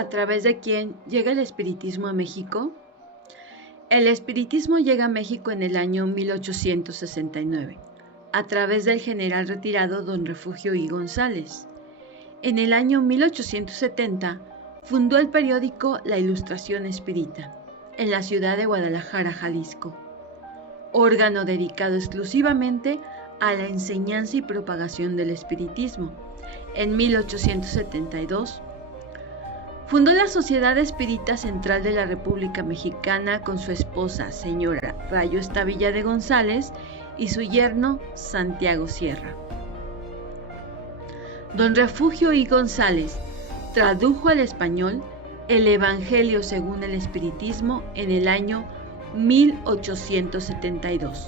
¿A través de quién llega el espiritismo a México? El espiritismo llega a México en el año 1869, a través del general retirado don Refugio I. González. En el año 1870 fundó el periódico La Ilustración Espírita, en la ciudad de Guadalajara, Jalisco, órgano dedicado exclusivamente a la enseñanza y propagación del espiritismo. En 1872 fundó la Sociedad Espírita Central de la República Mexicana con su esposa, señora Rayo Estavilla de González, y su yerno, Santiago Sierra. Don Refugio I. González tradujo al español el Evangelio según el Espiritismo en el año 1872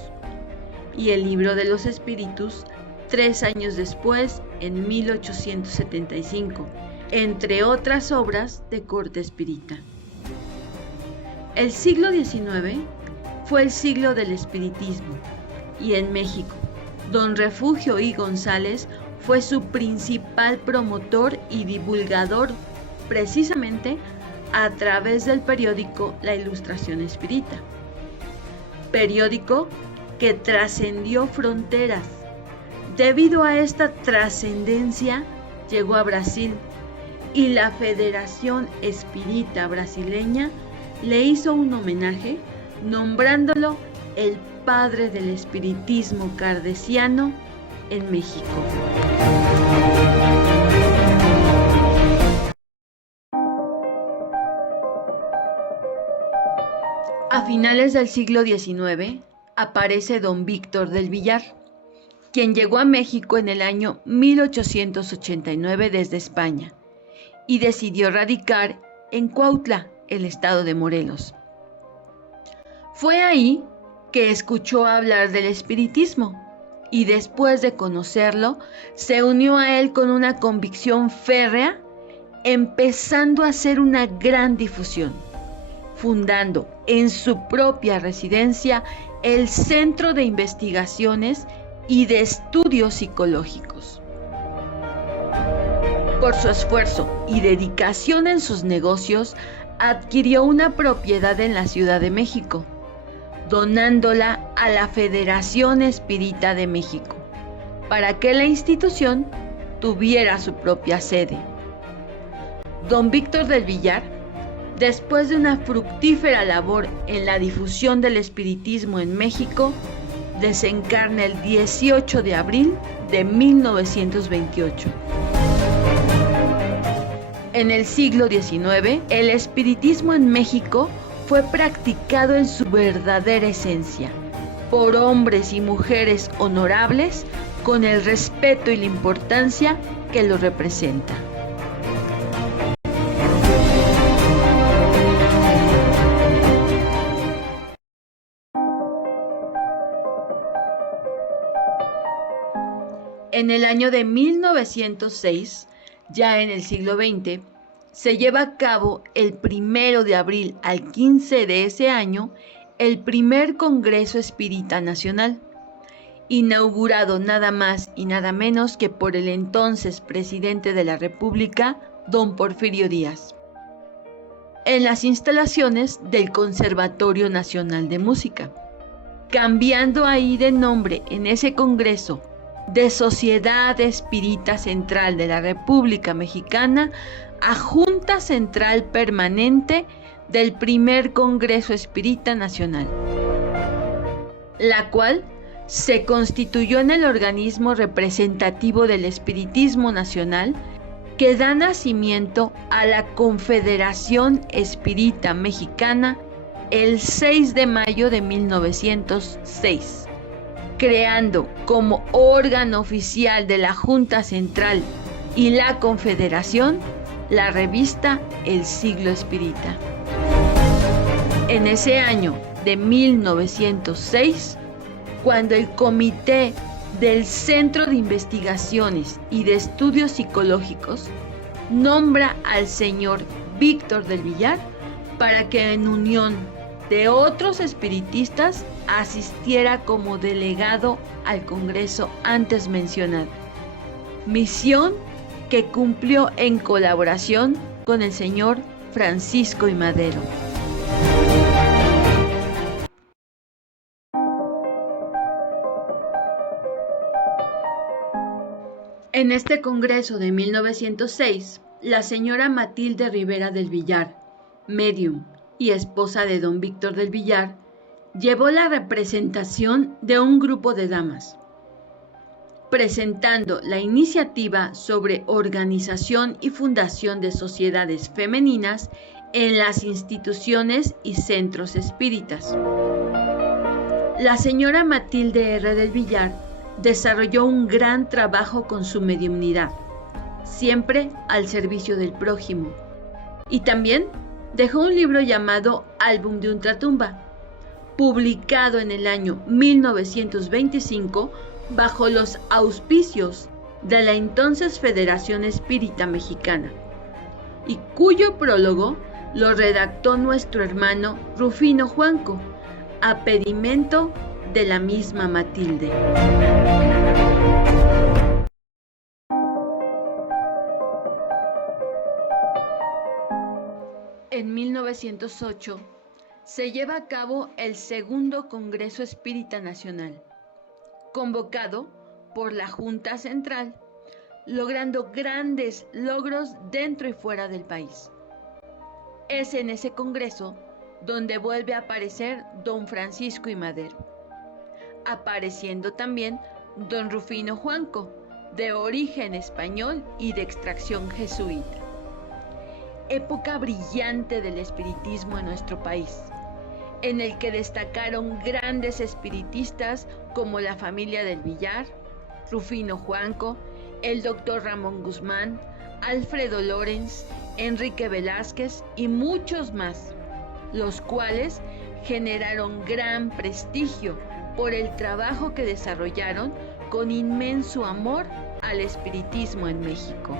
y el Libro de los Espíritus 3 años después, en 1875, entre otras obras de corte espírita. El siglo XIX fue el siglo del espiritismo y en México, don Refugio I. González fue su principal promotor y divulgador, precisamente a través del periódico La Ilustración Espírita, periódico que trascendió fronteras. Debido a esta trascendencia, llegó a Brasil y la Federación Espírita Brasileña le hizo un homenaje nombrándolo el padre del espiritismo kardeciano en México. A finales del siglo XIX aparece don Víctor del Villar, quien llegó a México en el año 1889 desde España y decidió radicar en Cuautla, el estado de Morelos. Fue ahí que escuchó hablar del espiritismo y después de conocerlo, se unió a él con una convicción férrea, empezando a hacer una gran difusión, fundando en su propia residencia el Centro de Investigaciones y de Estudios Psicológicos. Por su esfuerzo y dedicación en sus negocios, adquirió una propiedad en la Ciudad de México, donándola a la Federación Espírita de México, para que la institución tuviera su propia sede. Don Víctor del Villar, después de una fructífera labor en la difusión del espiritismo en México, desencarna el 18 de abril de 1928. En el siglo XIX, el espiritismo en México fue practicado en su verdadera esencia, por hombres y mujeres honorables, con el respeto y la importancia que lo representa. En el año de 1906, ya en el siglo XX, se lleva a cabo el 1 de abril al 15 de ese año el primer Congreso Espírita Nacional, inaugurado nada más y nada menos que por el entonces presidente de la República, don Porfirio Díaz, en las instalaciones del Conservatorio Nacional de Música, cambiando ahí de nombre en ese congreso de Sociedad Espírita Central de la República Mexicana a Junta Central Permanente del primer Congreso Espírita Nacional, la cual se constituyó en el organismo representativo del espiritismo nacional que da nacimiento a la Confederación Espírita Mexicana el 6 de mayo de 1906. Creando como órgano oficial de la Junta Central y la Confederación la revista El Siglo Espírita. En ese año de 1906, cuando el Comité del Centro de Investigaciones y de Estudios Psicológicos nombra al señor Víctor del Villar para que en unión de otros espiritistas asistiera como delegado al Congreso antes mencionado, misión que cumplió en colaboración con el señor Francisco I. Madero. En este congreso de 1906, la señora Matilde Rivera del Villar, médium y esposa de don Víctor del Villar, llevó la representación de un grupo de damas, presentando la iniciativa sobre organización y fundación de sociedades femeninas en las instituciones y centros espíritas. La señora Matilde R. del Villar desarrolló un gran trabajo con su mediumnidad, siempre al servicio del prójimo, y también dejó un libro llamado Álbum de Ultratumba, publicado en el año 1925 bajo los auspicios de la entonces Federación Espírita Mexicana, y cuyo prólogo lo redactó nuestro hermano Rufino Juanco, a pedimento de la misma Matilde. En 1908 se lleva a cabo el segundo Congreso Espírita Nacional, convocado por la Junta Central, logrando grandes logros dentro y fuera del país. Es en ese congreso donde vuelve a aparecer don Francisco I. Madero, apareciendo también don Rufino Juanco, de origen español y de extracción jesuita. Época brillante del espiritismo en nuestro país, en el que destacaron grandes espiritistas como la familia del Villar, Rufino Juanco, el doctor Ramón Guzmán, Alfredo Lorenz, Enrique Velázquez y muchos más, los cuales generaron gran prestigio por el trabajo que desarrollaron con inmenso amor al espiritismo en México.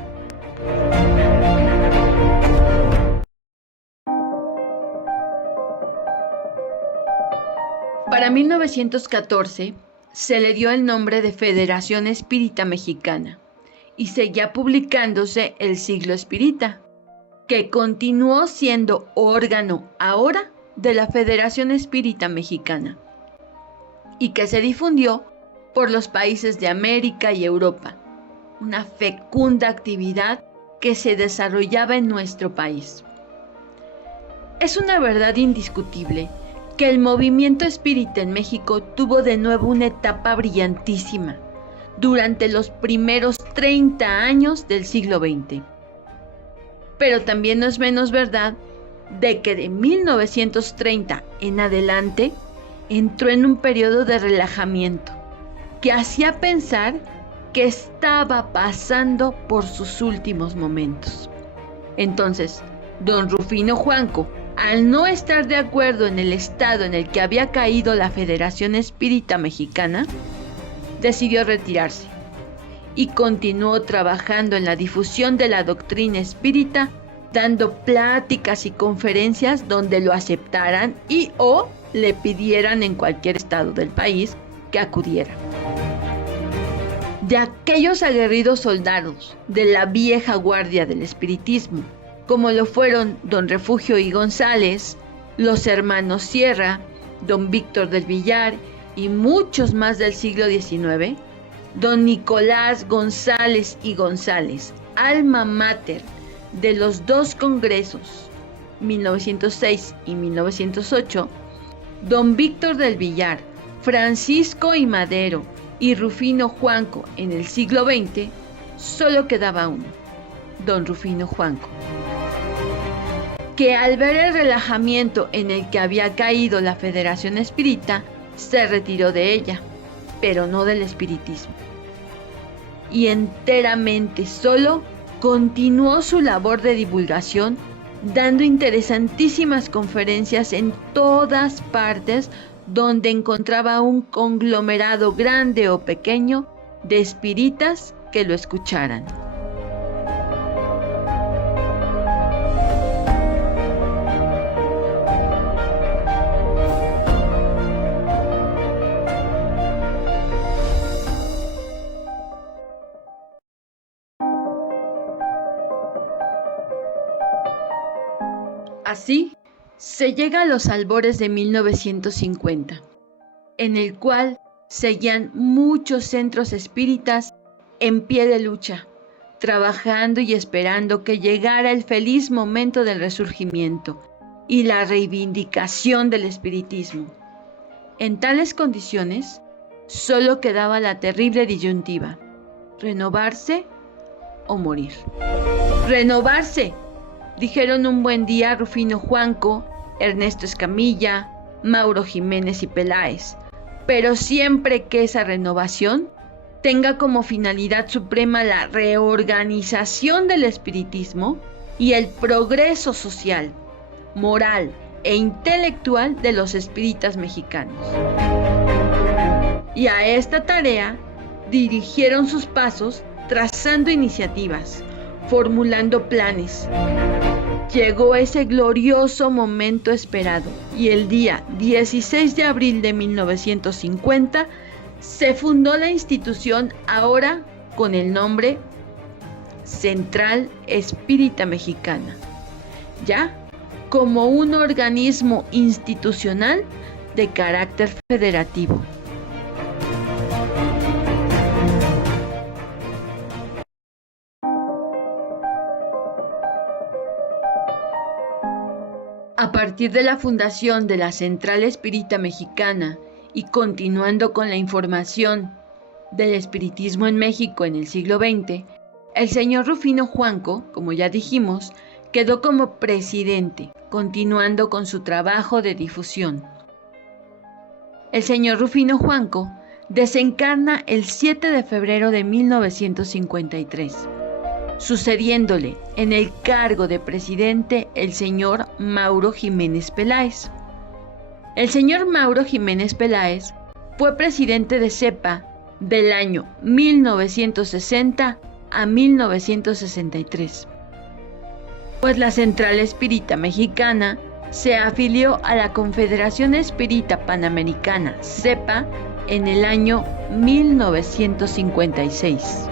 Para 1914 se le dio el nombre de Federación Espírita Mexicana y seguía publicándose el Siglo Espírita, que continuó siendo órgano ahora de la Federación Espírita Mexicana y que se difundió por los países de América y Europa, una fecunda actividad que se desarrollaba en nuestro país. Es una verdad indiscutible que el movimiento espírita en México tuvo de nuevo una etapa brillantísima durante los primeros 30 años del siglo XX. Pero también no es menos verdad de que de 1930 en adelante entró en un periodo de relajamiento que hacía pensar que estaba pasando por sus últimos momentos. Entonces, don Rufino Juanco, al no estar de acuerdo en el estado en el que había caído la Federación Espírita Mexicana, decidió retirarse y continuó trabajando en la difusión de la doctrina espírita, dando pláticas y conferencias donde lo aceptaran y o le pidieran en cualquier estado del país que acudiera. De aquellos aguerridos soldados de la vieja guardia del espiritismo, como lo fueron don Refugio y González, los hermanos Sierra, don Víctor del Villar y muchos más del siglo XIX, don Nicolás González y González, alma mater de los dos congresos, 1906 y 1908, don Víctor del Villar, Francisco I. Madero y Rufino Juanco en el siglo XX, solo quedaba uno, don Rufino Juanco, que al ver el relajamiento en el que había caído la Federación Espírita, se retiró de ella, pero no del espiritismo. Y enteramente solo continuó su labor de divulgación, dando interesantísimas conferencias en todas partes donde encontraba un conglomerado grande o pequeño de espíritas que lo escucharan. Así, se llega a los albores de 1950, en el cual seguían muchos centros espíritas en pie de lucha, trabajando y esperando que llegara el feliz momento del resurgimiento y la reivindicación del espiritismo. En tales condiciones, solo quedaba la terrible disyuntiva: renovarse o morir. ¡Renovarse!, dijeron un buen día Rufino Juanco, Ernesto Escamilla, Mauro Jiménez y Peláez, pero siempre que esa renovación tenga como finalidad suprema la reorganización del espiritismo y el progreso social, moral e intelectual de los espíritas mexicanos. Y a esta tarea dirigieron sus pasos trazando iniciativas, formulando planes. Llegó ese glorioso momento esperado y el día 16 de abril de 1950 se fundó la institución, ahora con el nombre Central Espírita Mexicana, ya como un organismo institucional de carácter federativo. A partir de la fundación de la Central Espírita Mexicana y continuando con la información del espiritismo en México en el siglo XX, el señor Rufino Juanco, como ya dijimos, quedó como presidente, continuando con su trabajo de difusión. El señor Rufino Juanco desencarna el 7 de febrero de 1953. Sucediéndole en el cargo de presidente el señor Mauro Jiménez Peláez. El señor Mauro Jiménez Peláez fue presidente de CEPA del año 1960 a 1963, pues la Central Espírita Mexicana se afilió a la Confederación Espírita Panamericana, CEPA, en el año 1956.